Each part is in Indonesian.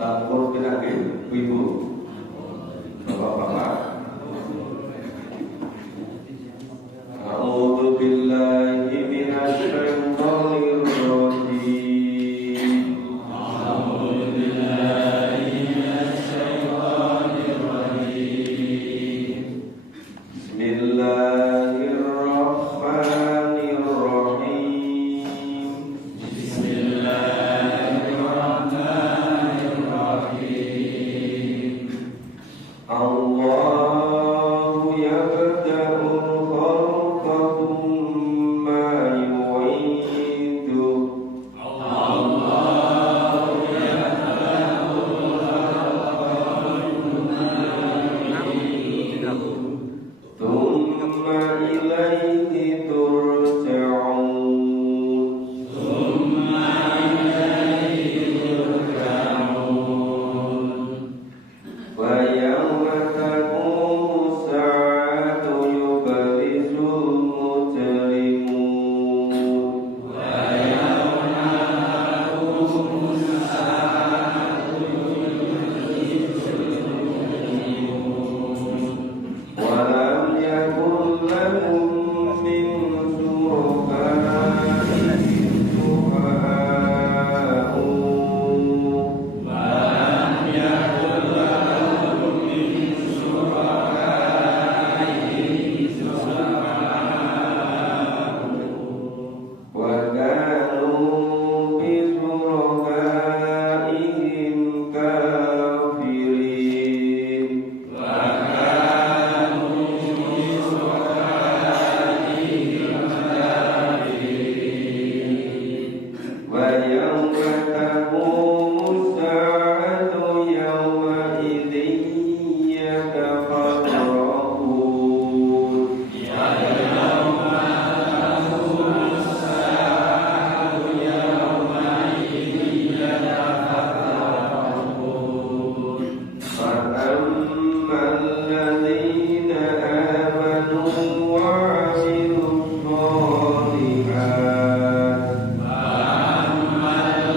Lapor pinanggih ibu, bapak-bapak. A'udzu billahi minasy syaithanir rajim. A'udzu billahi minasy syaithanir rajim. Bismillahirrahmanirrahim. Bismillahirrahmanirrahim. Allahu yabda'ul khalqa tsumma yu'idu. Allahu yabda'ul khalqa tsumma ilaihi turja'un. Tsumma ilaihi turja'un. Wa yawma taqumu as-sa'atu yublisul mujrimun. Wa yawma taqumu as-sa'atu yublisul mujrimun. Wa lam yakun lahum min shurakaa'ihim shufa'a'u. Wa lam yakun lahum min shurakaa'ihim shufa'a'u. Wa kanu bi shurakaa'ihim kafirin. Wa kanu bi shurakaa'ihim kafirin. Wa yawma taqumu as-sa'atu yawma idzin yatafarraqun. Ya yawma taqumu as-sa'atu yawma idzin yatafarraqun. Fa ammal ladzina amanu wa 'amilus shalihat. Fa ammal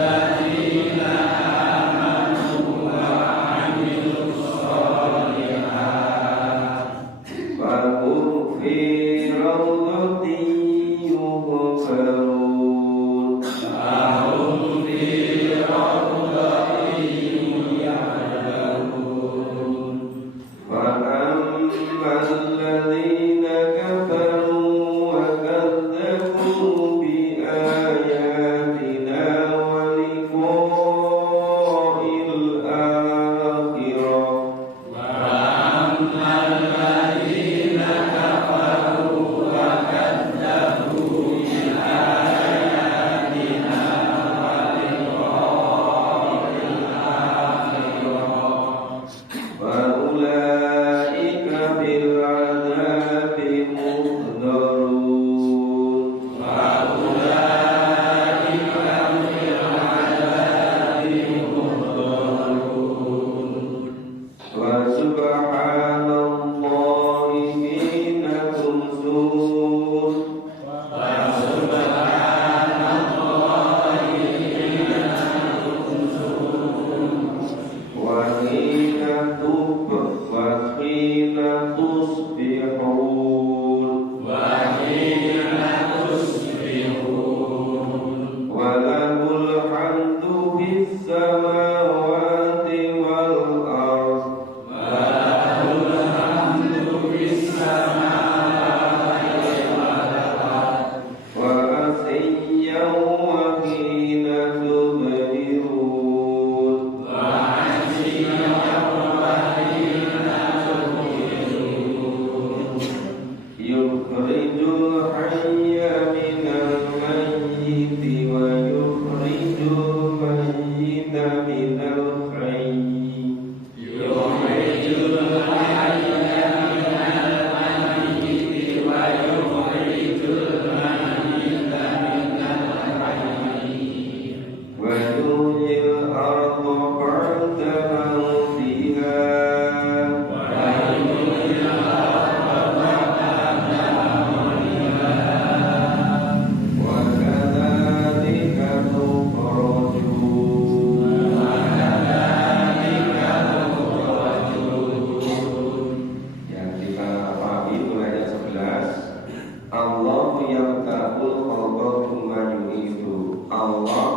Allah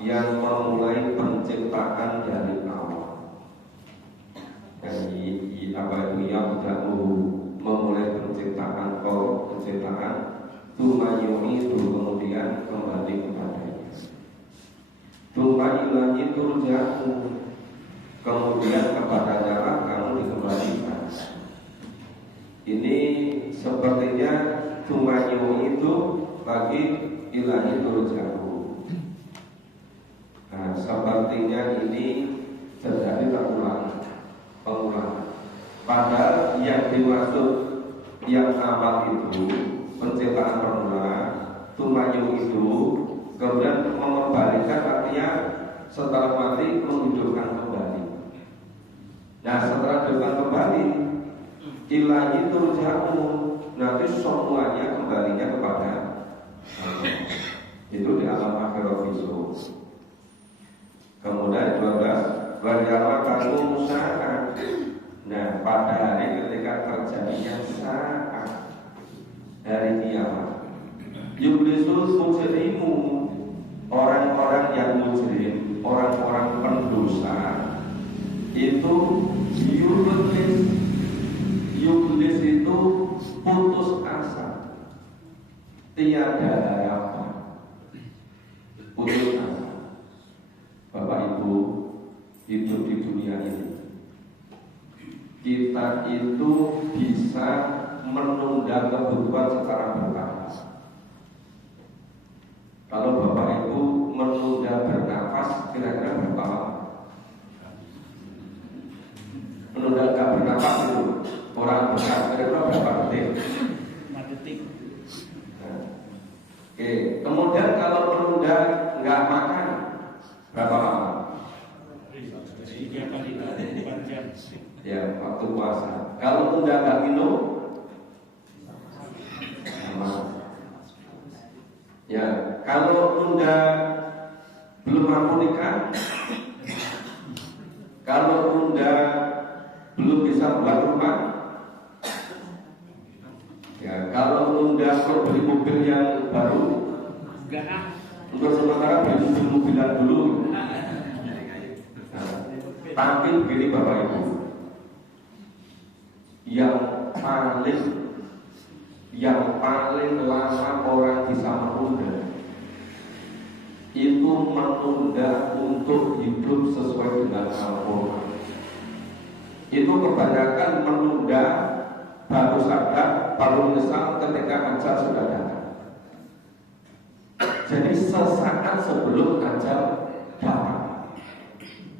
yang memulai penciptaan dari awal. Jadi apa itu yang tidak memulai penciptaan tumayumi itu kemudian kembali kepadanya. Tumayilangi turjamu, kemudian kepadanya lah kamu dikembalikan. Ini sepertinya tumayumi itu bagi ilahi turjamu. Nah, sepertinya ini terjadi pengulangan. Padahal yang dimaksud yang awal itu penciptaan permula, tumayu itu kemudian mengembalikan, artinya setelah mati menghidupkan kembali. Nah, setelah dihidupkan kembali, ilahi turjamu, nanti semuanya kembalinya kepada Allah. Itu di alam akhirat besok. Kemudian 12 Wajawa kamu saat. Nah, pada hari ketika terjadinya saat hari kiamat, yublisul mujrimu, orang-orang yang mujrim, orang-orang pendosa itu yublis itu putus asa, tiada harapan, putus asa. Bapak Ibu, hidup di dunia ini kita itu bisa menunda kebutuhan secara bertahap. Kalau Bapak Ibu menunda bernafas kira-kira berapa lama? Menunda nggak bernafas itu orang bekas kira-kira berapa detik? 4 detik. Nah, oke. Kemudian kalau menunda nggak makan berapa lama? 3 kali 4 jam. Ya, waktu puasa. Kalau tunda nggak minum, sama. Ya, kalau tunda belum mampu nikah, kalau tunda belum bisa buat rumah, ya, kalau tunda mau beli mobil yang baru, untuk sementara beli mobilan dulu. Nah, tapi begini Bapak Ibu, yang paling lama orang bisa menunda itu menunda untuk hidup sesuai dengan Al-Quran. Itu kebanyakan menunda baru sadar, baru menyesal ketika ajal sudah datang. Jadi sesaat sebelum ajal datang,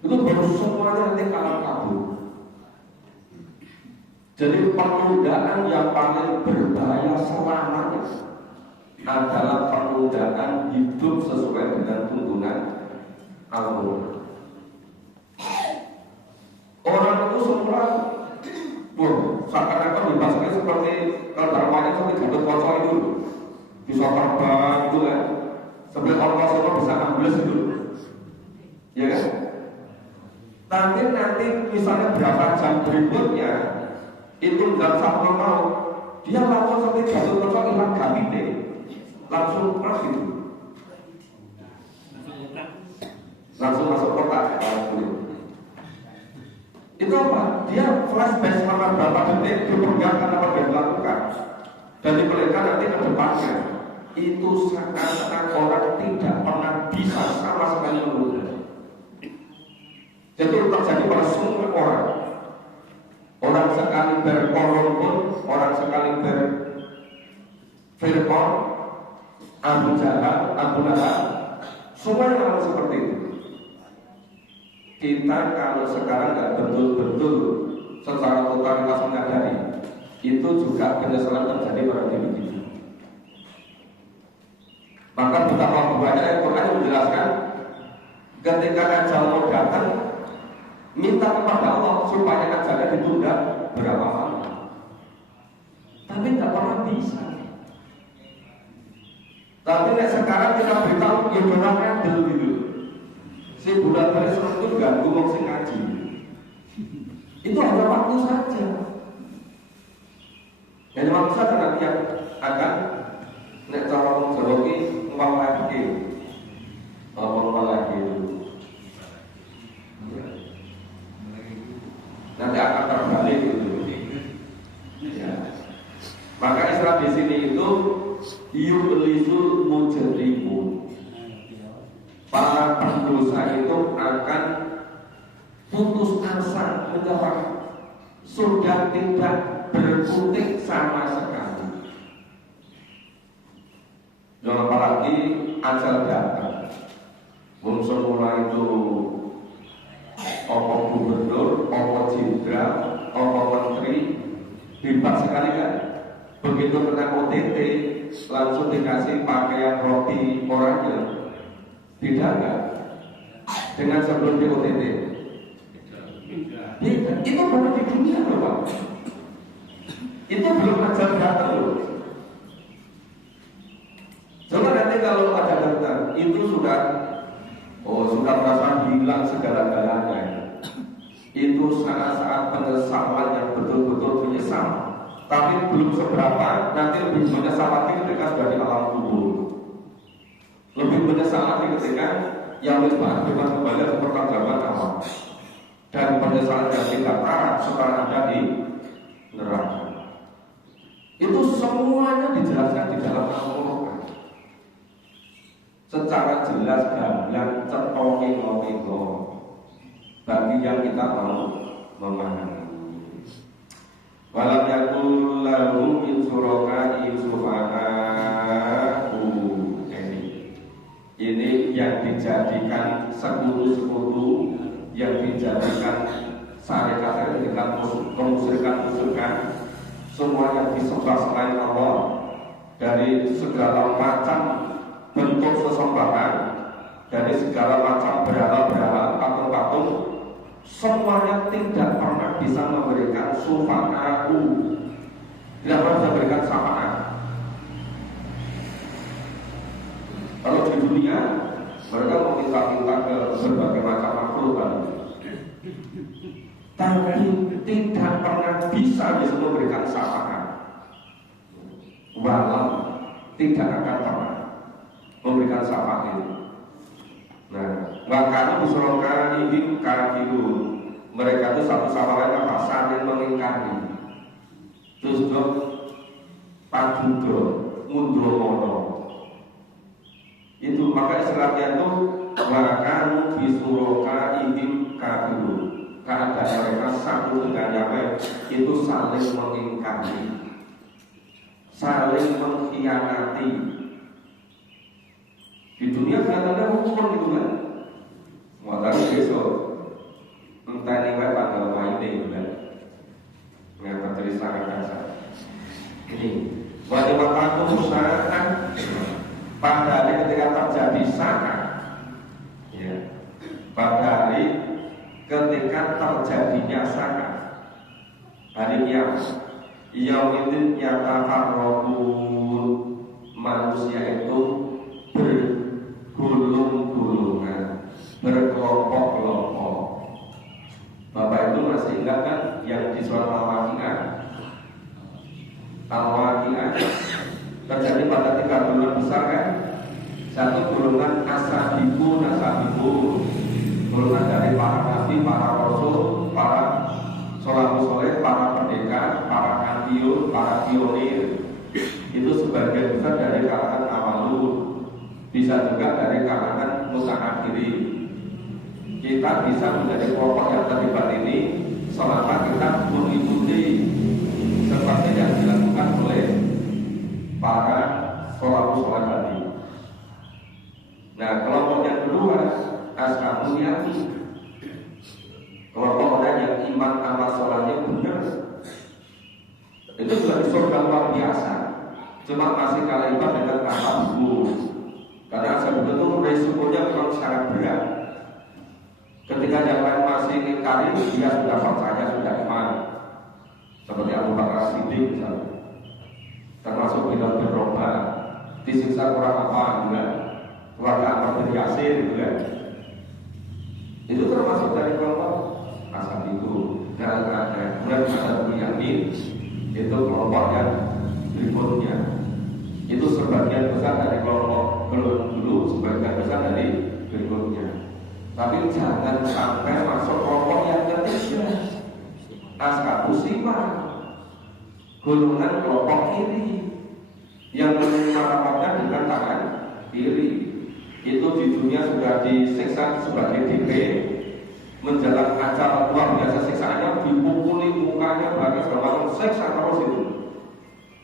itu baru semuanya nanti kalah kabur. Jadi penundaan yang paling berbahaya selamanya adalah penundaan hidup sesuai dengan tuntunan Al-Quran. Orang itu semula, seakan-akan dibahasnya seperti kalau dalamnya seperti Gatot Kaca itu, bisa terbang itu kan, seperti orang semua bisa ambles itu, ya kan? Tapi nanti misalnya berapa jam berikutnya itu dalam satu tahun dia langsung seperti Gatot Kaca hilang gabine, langsung keras gitu, langsung masuk kotak. Itu apa? Dia flashback selama berapa detik, diperlihatkan apa yang dilakukan dan diperlihatkan nanti ke depannya. Itu seakan-akan orang tidak pernah bisa sama sekali menunda. Jadi terjadi pada semua orang. Orang sekali berkorban pun, orang sekali berfirqon, Abu Jahal, Abu Lahab, semuanya orang seperti itu. Kita kalau sekarang nggak betul-betul secara totalitas menyadari, itu juga penyesalan terjadi pada diri kita. Maka betapa banyak Quran menjelaskan ketika ajal mau datang, minta kepada Allah supaya ajalnya ditunda berapa lama. Tapi nggak pernah bisa. Tapi sekarang kita beritahu ya benarnya adil gitu. Si bulan hari itu ganggu wong sing ngaji. Itu hanya waktu saja. Hanya waktu saja nanti yang akan nek cara wong Jawa ki ngwawake. yublisul mujrimun. Para pendosa itu akan putus asa, menyerah, sudah tidak berkutik sama sekali. Jangan apalagi ajal datang. Semula itu opo gubernur, opo jenderal, opo menteri, bebas sekali kan. Begitu kena OTT langsung dikasih pakaian roti oranye. Tidak kan? Dengan sebelum di OTT. Itu baru di dunia loh Pak. Itu belum ajal datang loh. Coba nanti kalau ada datang, itu sudah merasa hilang segala-galanya. Itu saat-saat penyesalan yang betul-betul menyesal. Tapi belum seberapa, nanti lebih menyesal lagi ketika sudah di alam kubur. Lebih menyesal lagi ketika yang bebas kembali ke pertanggungjawaban awal. Dan penyesalan yang tidak taat setelah ada di neraka. Itu semuanya dijelaskan di dalam Al-Quran secara jelas gamblang, cetok-cetok bagi yang kita mau memahami. Walam yakul lahu min suraka'i sufa'a'u. Ini yang dijadikan sekutu-sekutu, yang dijadikan syarikat, yang dijadikan kemusyrikan-kemusyrikan, semua yang disembah selain Allah dari segala macam bentuk sesembahan, dari segala macam berhala-berhala, patung-patung, semuanya tidak pernah bisa memberikan sufa'a'u, tidak pernah bisa memberikan syafa'at. Kalau di dunia mereka meminta-minta ke berbagai macam makhluk kan, tapi tidak pernah bisa memberikan syafaat. Walau tidak akan pernah memberikan syafaat itu. Nah, maka diserahkan ini kafirun. Mereka itu satu sama lain apa? Saling mengingkari. Terus dok padudo mundur mono. Itu maka istilahnya itu maka bisuroka ini kafirun. Keadaan mereka satu dengan yang lain itu saling mengingkari, saling mengkhianati. Di dunia kelihatannya hukum gitu kan. Mulai besok entah ini tanggal main ini kan. Mengapa tulisan kasar ini wajib aku saat pada hari ketika terjadi saat, ya, pada hari ketika terjadinya saat, hari kiamat, yaumidin yatafarraqun, manusia itu bergulung-gulungan, berkelompok-kelompok. Bapak itu masih ingat kan yang di surat Al-Waqi'ah terjadi pada 3 golongan besar kan? Satu golongan asabiku, golongan dari para nabi, para rasul, para sholawat soleh, para pendekar, para kantiun, para pionir. Itu sebagian besar dari kalangan awalun, bisa juga dari kalangan mutaakhirin. Kita bisa menjadi kelompok yang terlibat ini selama kita mengikuti seperti yang dilakukan oleh para sholawat soleh tadi. Nah, kelompok yang kedua ashabul yamin, kelompok orang yang iman amal sholatnya benar. Itu sudah di surga luar biasa. Cuma masih kalah iman dengan ashabul. Karena ashabul itu resikonya memang sangat berat. Ketika yang lain masih ingkari, dia sudah percaya, sudah iman. Seperti Abu Bakar Siddiq misalnya, termasuk Bilal bin Rabah, disiksa kurang apa juga, keluarga Ammar bin Yasir juga. Itu termasuk dari kelompok ashab itu. Dan kemudian ashabul yamin itu kelompok yang berikutnya. Itu sebagian besar dari kelompok dulu, sebagian besar dari berikutnya. Tapi jangan sampai masuk kelompok yang ketiga, ashabus shimal, golongan kelompok kiri. yang merawatnya dengan tangan kiri. Itu di dunia sudah disiksa sebagai DP, menjalankan acara luar biasa siksaannya, dipukuli mukanya, bahkan segala macam siksa terus itu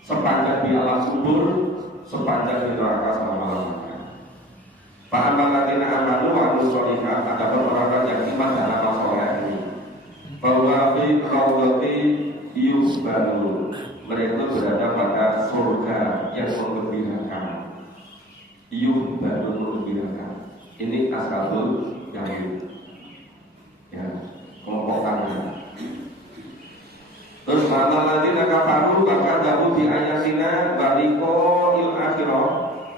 sepanjang di alam kubur, sepanjang di neraka selama-lamanya. Fa'amal ladzina amanu wa amilus sholihat, ada orang-orang yang iman dan amal soleh ini, bahwa fi rawdati yusbanu, mereka itu berada pada surga yang menggembirakan. Yusbanu menggembirakan. Ini ashabul yamin, ya, kelompok kanan. Terus mana ladzina kafaru maka dahu di ayatina baliko il akhirah,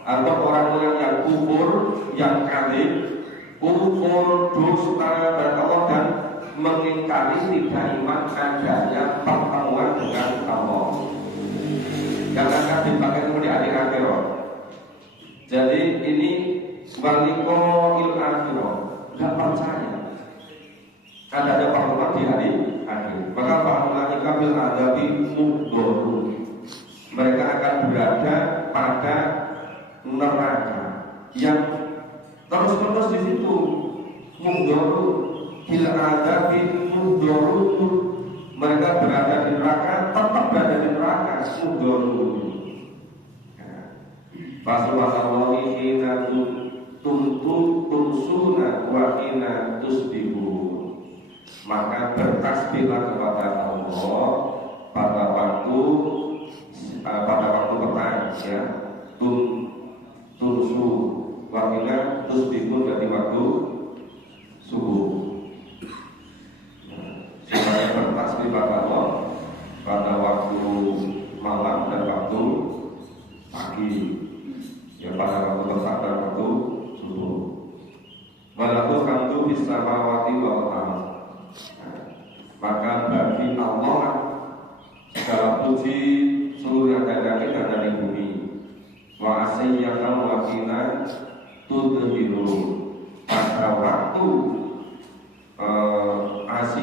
atau orang-orang yang kufur, yang kafir, kufur dusta kepada Allah dan mengingkari tidak iman adanya pertemuan dengan Allah yang akan dipakai kemudian di akhirat. Jadi ini baliko il akhirah, tidak percaya adanya pertemuan di hari akhir. Maka fa'ulai kamil adabi mudorun, mereka akan berada pada neraka yang terus-menerus di situ. Mudorun bila adabi mudorun, mereka berada di neraka, tetap berada di neraka. Mudorun. Fasubhanallahi hina tumsuna wa hina tusbihun. Maka bertasbihlah kepada Allah pada waktu petang, ya, tumsu wakina tusbihun, dari waktu subuh. Supaya bertasbih pada Allah pada waktu malam dan waktu pagi, ya, pada waktu petang dan waktu subuh. Walahu hamdu bis samawati wal ardh. Maka bagi Allah segala puji seluruh yang ada di bumi. Wa asyiyakal wakina tudhiru, pada waktu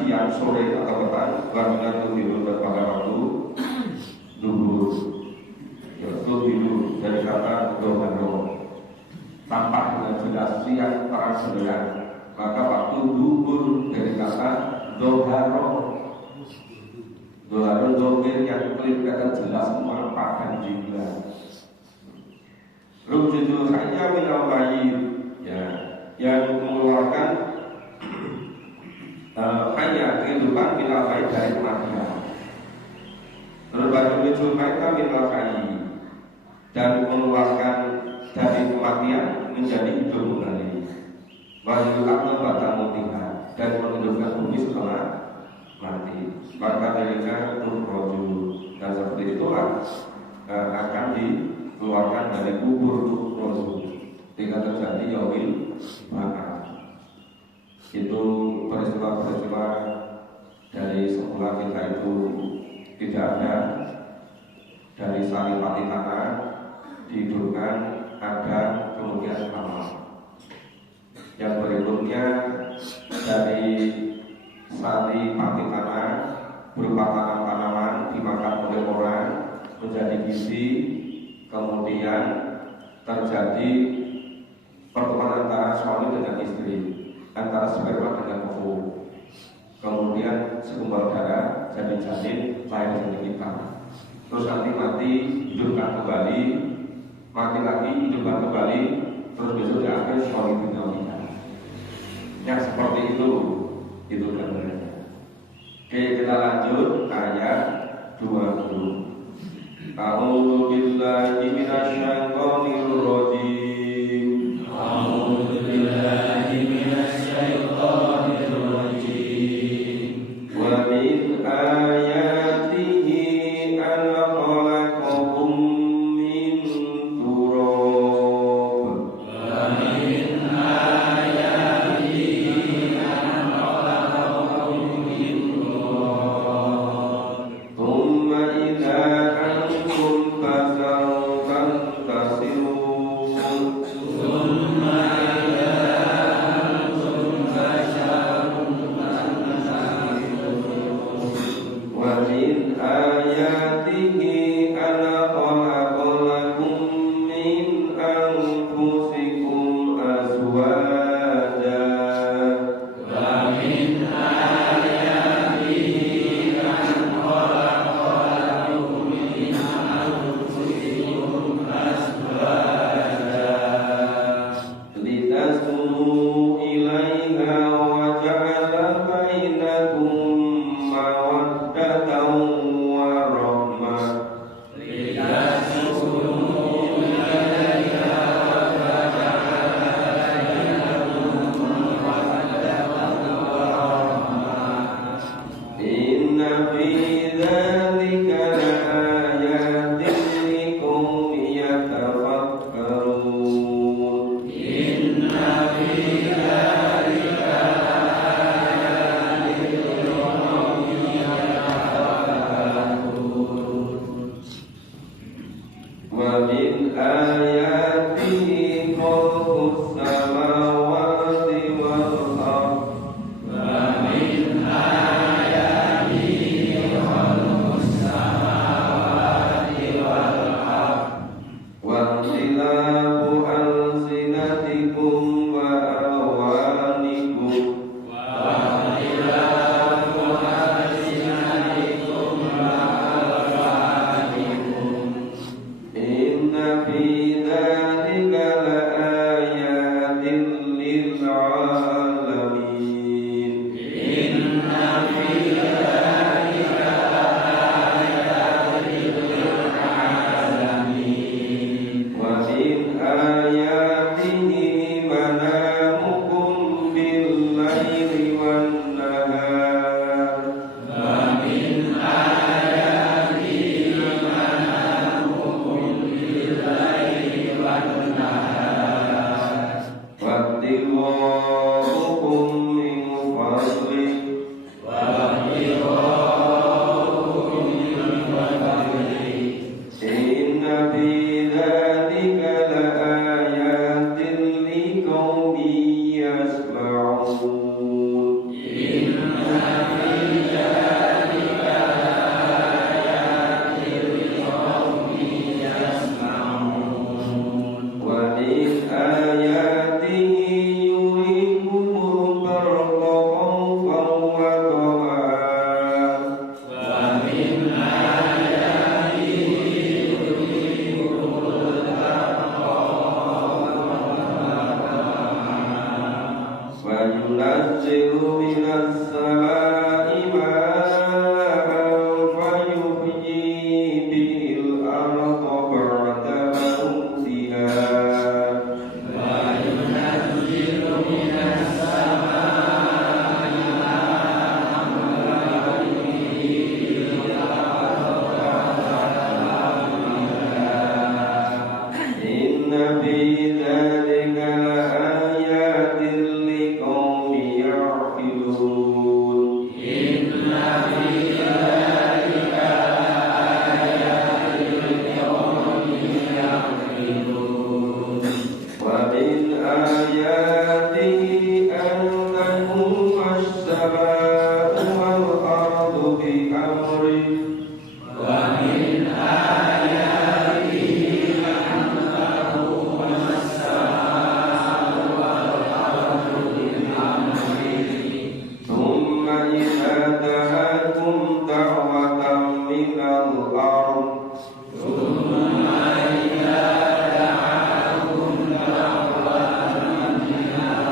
yang sore atau petang, wakina tudhiru, dan pada waktu duhur, ya, tudhiru dari kata doharo, tampak dengan jelas siang terang benderang. Maka waktu duhur dari kata doharo, domir yang kelihatan jelas nampak dan jelas. Rujudul hayya minal mayyit, ya, yang mengeluarkan hayya, kehidupan, minal mayyit, dari kematian. Rujudul hayya minal mayyit, dan mengeluarkan dari kematian menjadi hidup kembali. Wajibkan pada mutiha, dan menghidupkan bumi setelah mati. Maka mereka turroju, dan seperti itulah akan dikeluarkan dari kubur turroju, tidak terjadi yaumil ba'ats. Itu peristiwa-peristiwa dari semula kita itu tidak ada, dari saling mati tanah dihidupkan, ada kemudian amal. Yang berikutnya dari sari mati tanah berupa tanaman dimakan oleh orang menjadi gizi, kemudian terjadi pertemuan antara suami dengan istri, antara sperma dengan ovum, kemudian segumpal darah jadi janin lahir dari kita. Terus nanti mati, hidupkan kembali, mati lagi, hidupkan kembali, terus besok di akhir suami dinamika. Yang seperti itu gambarnya. Oke, kita lanjut ayat 20. A'udzu billahi minasyaitonir rajim. A'udzu billahi minasyaitonir rajim. Wa min ayatihi an khalaqakum min turab. Wa min ayatihi an khalaqakum min turab. Thumma idza antum basharun litaskunu ilaiha wa ja'ala bainakum mawaddatan wa rahmah. Inna fi dzalika laayatin liqaumin yatafakkarun. Inna fi dzalika laayatin liqaumin yatafakkarun. Wa min ayatihi khalqus samawati wal ardh. Waktilafu alsinatikum wa alwanikum. Waktilafu alsinatikum wa alwanikum. Inna fi dzalika laayatin lil alamin. Inna fi dzalika laayatin lil alamin. Wa min ayatihi manamukum bil laili wan nahar. Wa min ayatihi manamukum bil laili wan nahar. Wattiqaukum min fadlih. Wattiqaukum min fadlih. Inna fi dzalika laayatin liqaumin yasma'un. Inna fi dzalika laayatin liqaumin yasma'un. Wa min ayatihi yuriikumul barqa khawfan wa tama'an. Wa min ayatihi yuriikumul barqa wa yunazzilu minas samaa'i maa'an fayuhyi bihil arda ba'da mawtiha. Wa yunazzilu minas samaa'i maa'an fayuhyi bihil arda ba'da mawtiha. Inna fi dzalika laayatin liqaumin ya'qilun. Inna fi dzalika laayatin liqaumin ya'qilun. Wa min ayatihi an taquma as-samaa'u wal ardu bi amrih. Wa min ayatihi an taquma as-samaa'u wal ardu bi amrih. Thumma idza da'akum da'watan minal ardh. Thumma idza da'akum da'watan minal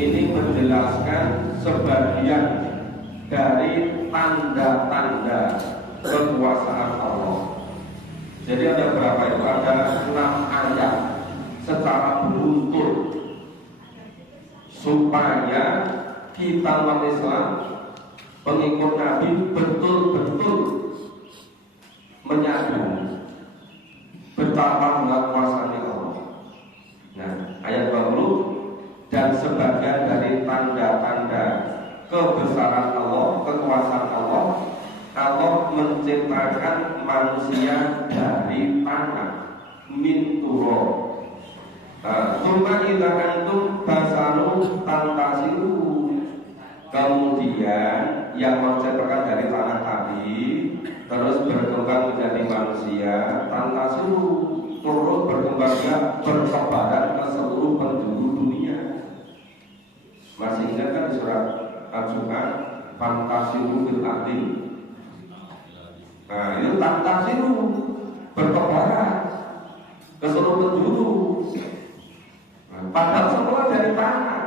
Ini menjelaskan sebagian dari tanda-tanda kekuasaan Allah. Jadi ada berapa itu? Ada 6 ayat secara beruntun supaya kita umat Islam pengikut Nabi betul-betul menyadari betapa kuasanya Allah. Nah, ayat 20, dan sebagian dari tanda-tanda kebesaran Allah, kekuasaan Allah, Allah menciptakan manusia dari tanah, min turab. Summa idza antum basanu tantasiru. Kemudian yang menciptakan dari tanah tadi terus berkembang menjadi manusia, tantasiru, turut berkembangnya bertebaran ke seluruh penjuru dunia. Masih ingat kan di surat Al-Jumu'ah, fantasiru fil ardi. Nah, itu tantasiru, bertebaran ke seluruh penjuru. Padahal semua dari tanah.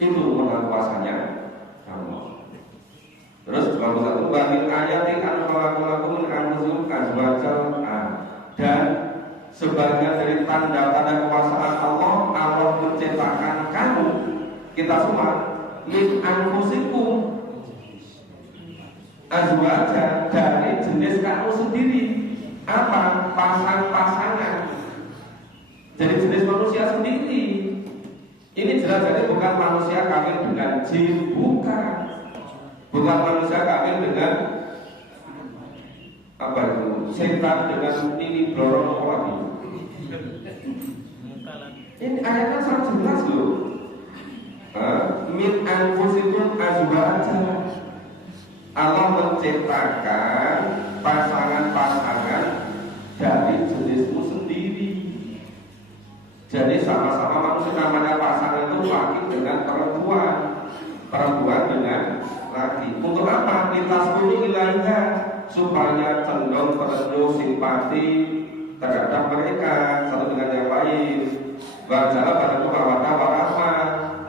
Itu menguasanya Allah. Terus 21, wa min ayatin an khalaqalakum min anfusikum azwajan. Dan sebagian dari tanda-tanda kekuasaan Allah, Allah menciptakan kamu, kita semua, min anfusikum azwajan, dari jenis kamu sendiri. Apa? Pasang-pasangan. Jadi jenis manusia sendiri. Ini jelas-jelas bukan manusia kawin dengan jin, bukan. Bukan manusia kawin dengan apa itu? Setan dengan ini blorong lagi. Ini ayatnya sangat jelas loh. Min anfusikum azwajan. Allah menciptakan pasangan-pasangan dari jenismu sendiri. Jadi sama-sama manusia, namanya pasangan itu laki dengan perempuan, perempuan dengan laki. Untuk apa? Kita sepuluh ilaiha, supaya cenderung terenyuh simpati terhadap mereka satu dengan yang lain. Wajah pada mawadah warahmah,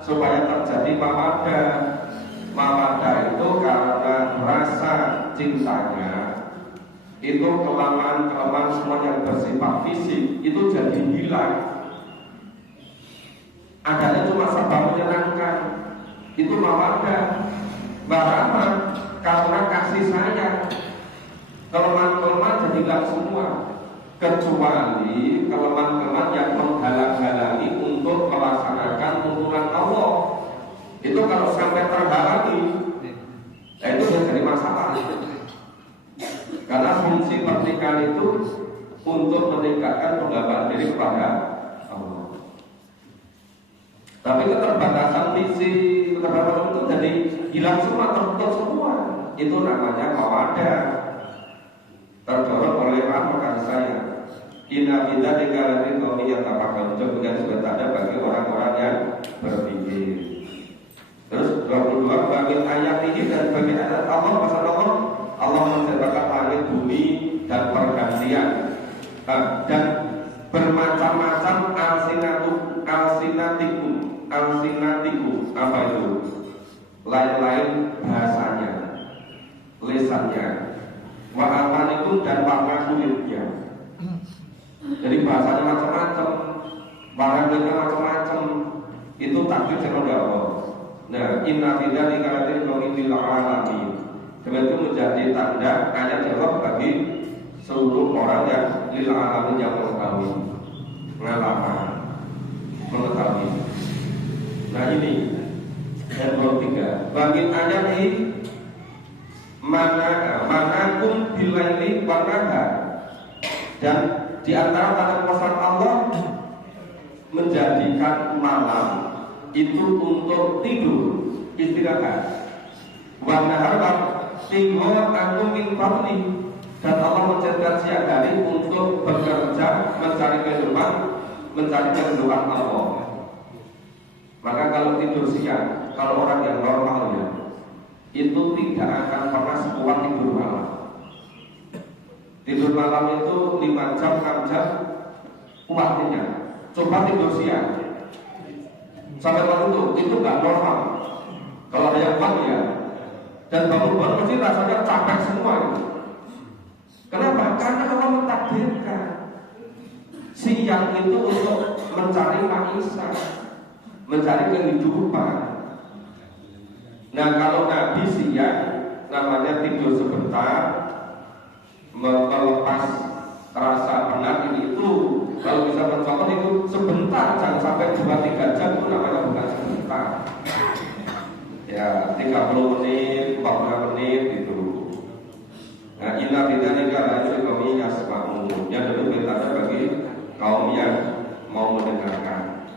supaya terjadi mawadah. Mawadah itu karena rasa cintanya itu kelemahan semua yang bersifat fisik itu jadi hilang. Adanya cuma serba menyenangkan, itu mawadah. Warahmah karena kasih sayang. Kelemahan-kelemahan jadi hilang semua, kecuali kelemahan-kelemahan yang menghalang-halangi untuk melaksanakan tuntunan Allah. Itu kalau sampai terhalangi, itu sudah jadi masalah. Karena fungsi pernikahan itu untuk meningkatkan penghambaan diri kepada Allah. Tapi keterbatasan fisik, keterbatasan itu jadi hilang semua, tertutup semua. Itu namanya mawadah. Terdorong oleh rahmat kasih sayang. Inna bidzalika dikalani kaum yang tafakkarun. Juga sudah ada bagi orang-orang yang berpikir. Terus 22, bagi ayat ini dan bagi ayat Allah, pasal Allah menciptakan langit bumi dan pergantian dan bermacam-macam alsinatikum, apa itu? Lain-lain bahasanya, lisannya, wa almanikum, dan warna kulitnya. Jadi bahasanya macam-macam, warna kulitnya macam-macam. Itu takdir dari Allah. Nah, inna bidzalika ladzikra lil alamin. Itu menjadi tanda ayat Allah bagi seluruh orang yang lil alamin, yang mengetahui, mengetahui. Nah ini ayat 23. Bagi ayat ini manakum bilaili wa nahar. Dan di antara tanda kekuasaan Allah menjadikan malam itu untuk tidur, istirahat. Wa nahar sehingga antum min fadli, dan Allah menciptakan siang hari untuk bekerja, mencari kehidupan Allah. Maka kalau tidur siang, kalau orang yang normalnya itu tidak akan pernah sekuat tidur malam. Tidur malam itu 5 jam, 6 jam kuatnya. Coba tidur siang, sampai waktu itu nggak normal. Kalau ada yang kuat ya. Dan bangun-bangun mesti rasanya capek semua gitu. Kenapa? Karena Allah mentakdirkan siang itu untuk mencari maisha, mencari kehidupan. Nah kalau Nabi siang namanya tidur sebentar, melepas rasa penat ini itu kalau bisa mencontoh itu sebentar, jangan sampai 2-3 jam itu namanya bukan sebentar. Ya 30 menit, 40 menit gitu. Nah inna bidzalika la'ajrun liqaumin yasma'un. Yang demikian tanda bagi kaum yang mau mendengarkan.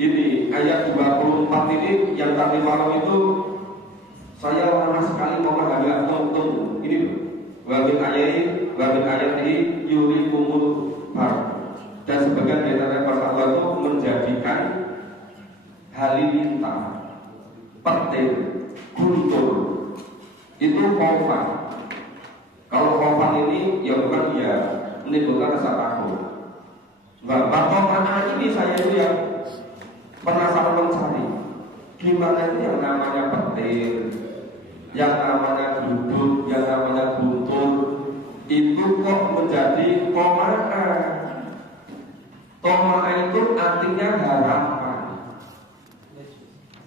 Ini ayat 24 ini yang tadi malam itu saya lama sekali mau agak tunggu. Ini wabil ayati yurikumul bar. Dan sebagian dari tanda Allah itu menjadikan halilintar, petir, guntur itu khofan. Kalau khofan ini ya bukan ya menimbulkan rasa takut. Nah, khofan ini saya itu yang penasaran mencari gimana itu yang namanya petir, yang namanya duduk, yang namanya guntur itu kok menjadi koma'a. Koma'a itu artinya harapan.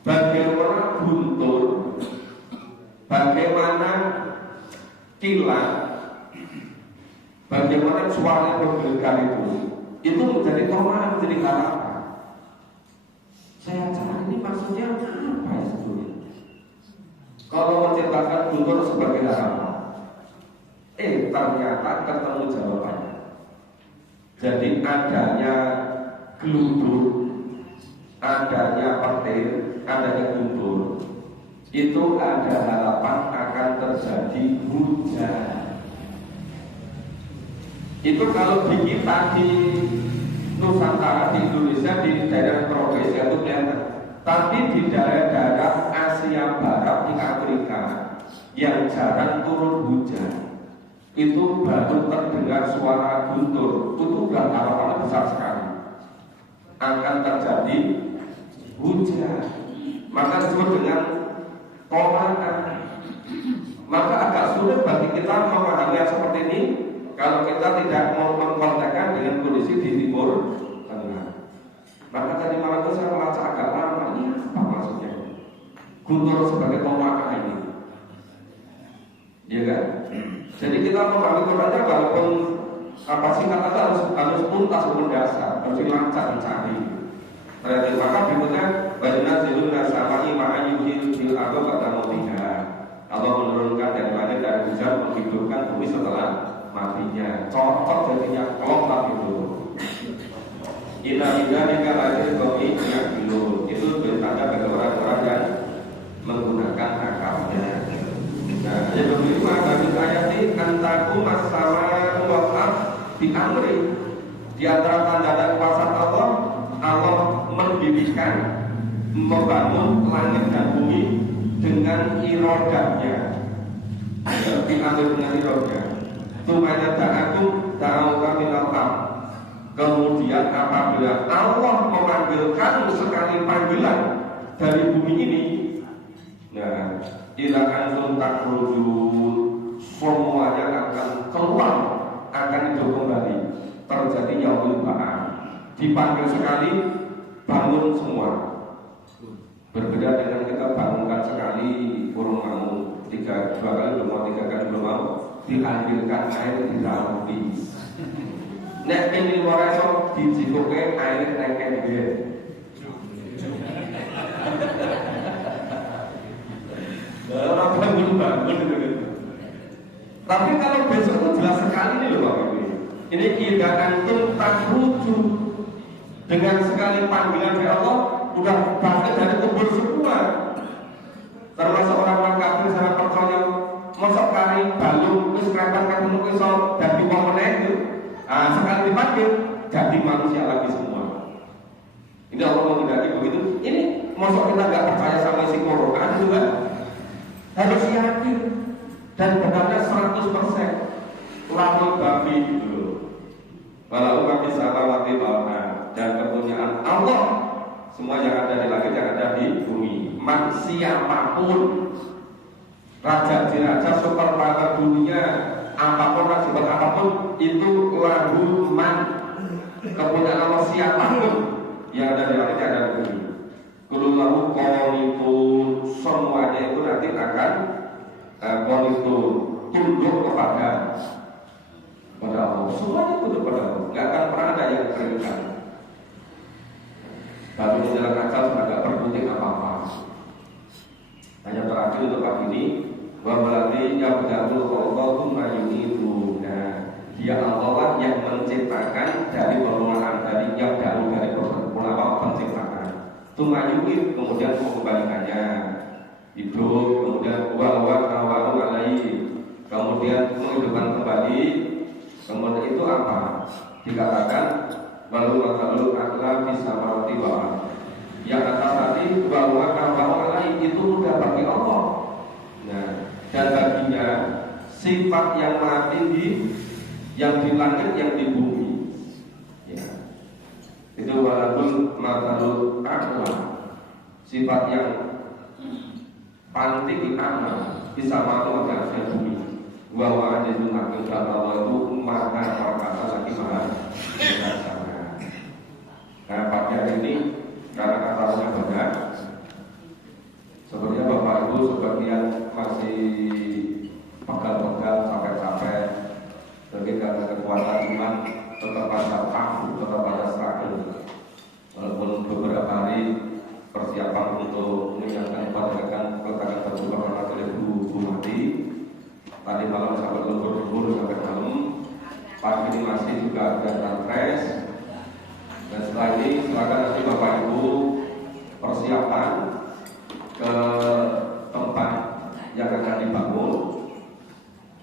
Bagaimana guntur, bagaimana kilat, bagaimana suara bergegar itu menjadi koma'a, menjadi harapan. Saya cari ini maksudnya apa ya sebetulnya? Kalau menciptakan guntur sebagai harapan, ternyata ketemu jawabannya. Jadi adanya geluduk, adanya petir, adanya guntur, itu ada harapan akan terjadi hujan. Itu kalau di kita di Nusantara, di Indonesia, di daerah tropis itu kelihatan. Tapi di daerah-daerah Asia Barat, di Afrika yang jarang turun hujan, itu baru terdengar suara guntur. Itu udah harapannya besar sekali akan terjadi hujan. Maka disebut dengan koma'a. Maka agak sulit bagi kita memahami yang seperti ini kalau kita tidak mau mengkontekkan dengan kondisi di Timur Tengah. Maka tadi malam itu saya membaca agak lama, ini apa maksudnya? Guntur sebagai koma'a ini, iya kan? Jadi kita memahami Qurannya walaupun apa sih kata harus tuntas, mendasar, harus lancar mencari. Berarti maka berikutnya bagaimana ziluna samai ma'ayuhil fil ardo pada mutiha. Allah menurunkan dari langit dan hujan menghidupkan bumi setelah matinya. Cocok jadinya klop lah itu. Inna bidzalika la'ajrun liqaumin ya'qilun. Itu bertanda bagi orang-orang yang menggunakan akalnya. Nah, yang kedua bagi ayat ini antaku masama wal di amri. Di antara tanda dan kuasa Allah, Allah mendirikan, membangun langit dan bumi dengan irodahnya. Diambil dengan irodah. Tumanya ta'akum ta'auka minal am. Kemudian apabila Allah memanggilkan sekali panggilan dari bumi ini, nah, ila antum takrujun, semuanya akan keluar, akan hidup kembali. Terjadi yaumul ba'ats. Dipanggil sekali, bangun semua. Berbeda dengan kita bangunkan sekali, kurang mau, 2 kali belum mau, 3 kali belum mau, diambilkan air di dalam bis. Nek ini moreso dijikoke air nengken dia. Orang bangun gitu. Tapi kalau besok itu jelas sekali nih loh Bapak Ibu. Ini kita antum takruju dengan sekali panggilan dari Allah udah bangkit dari kubur semua. Termasuk orang-orang kafir sama percaya mosok kari balung wis krepet ngono iso dadi wong meneh itu. Sekali dipanggil jadi manusia lagi semua. Ini Allah menghendaki begitu. Ini mosok kita nggak percaya sama isi Quran juga harus yakin dan benarnya 100% lalu babi gitu. Walau kami samawati wal ardh, dan kepunyaan Allah semua yang ada di di bumi. Siapapun raja diraja super power dunia, apapun raja apapun itu lahu man, kepunyaan Allah siapapun yang ada di langit yang ada di bumi. Kulullahu qanitun, semuanya itu nanti akan qanitun, tunduk kepada Allah. Semuanya tunduk kepada Allah, nggak akan pernah ada yang terikat. Tapi di dalam akal sudah nggak berkutik apa-apa. Hanya terakhir untuk pagi ini, berarti yang berdahulu Allah itu mayunidu. Nah, dia Allah lah yang menciptakan dari permulaan dari yang dahulu dari permulaan penciptaan. Itu mayunid, kemudian mengembalikannya hidup, kemudian walau alaihi, kemudian menghidupkan kembali. Kemudian itu apa? Dikatakan walau akla bisa maroti bawah. Yang atas tadi bahwa kalau lain itu mudah bagi Allah. Nah, dan baginya sifat yang mati yang di langit yang di bumi. Ya. Itu walaupun matalul akla, sifat yang panting amal bisa malu di bumi. Bahwa ada itu hakim Allah itu maha perkasa lagi maha bijaksana. Nah, pada ini karena katanya banyak, sebenarnya Bapak Ibu sebagian masih pegal-pegal sampai-sampai, tapi karena kekuatan iman tetap ada tahu, tetap ada struggle. Walaupun beberapa hari persiapan untuk menyiapkan padakan peletakan batu karena Bu Mati, tadi malam sampai lembur sampai malam, pagi ini masih juga ada transres. Dan setelah ini silakan nanti Bapak Ibu persiapan ke tempat yang akan dibangun.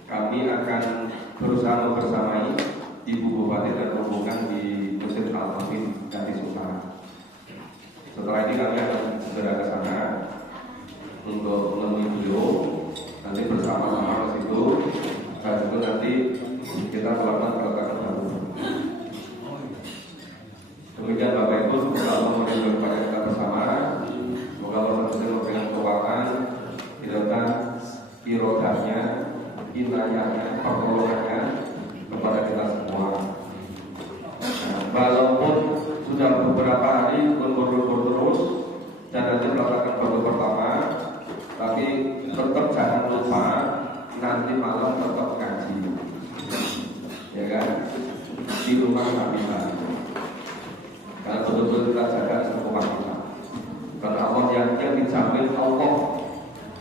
Kami akan berusaha membersamai Ibu Bupati dan rombongan di Masjid Al-Fatih Jati Sultan. Setelah ini kami akan segera ke sana untuk menemui beliau. Nanti bersama-sama ke situ. Dan itu nanti kita melakukan peletakan batu. Demikian Bapak Ibu, semoga Allah memberikan kepada kita bersama. Semoga Allah selalu memberikan kekuatan, irodahnya, inayahnya, pertolongannya kepada kita semua. Nah, walaupun sudah beberapa hari lembur-lembur terus dan nanti melakukan baru pertama, tapi tetap jangan lupa nanti malam tetap ngaji, ya kan? Di rumah kami. Karena betul-betul kita jaga semua kita. Karena Allah yang dijamin Allah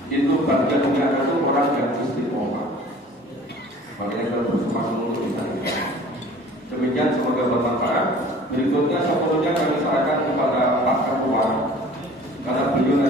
itu bagian dunia itu orang yang istiqomah. Makanya kita bersama-sama untuk bisa ini. Demikian semoga bermanfaat. Berikutnya sebelumnya kami serahkan kepada Pak Ketua, karena beliau